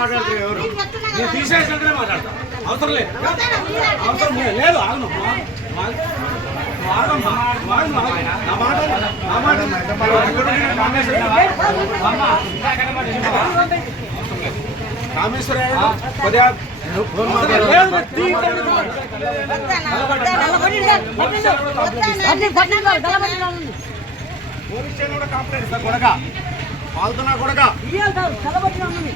మాట్లాడుతున్నారు ఎవరు నేను తీసేసినట్టుగా మాట్లాడతాను అవసరం లేదు అవసరం లేదు అవును రామేశ్వర కొద్దిగా పోలీస్ కూడా కాంప్లైంట్ ఇస్తా కొడక పాల్గొన్నా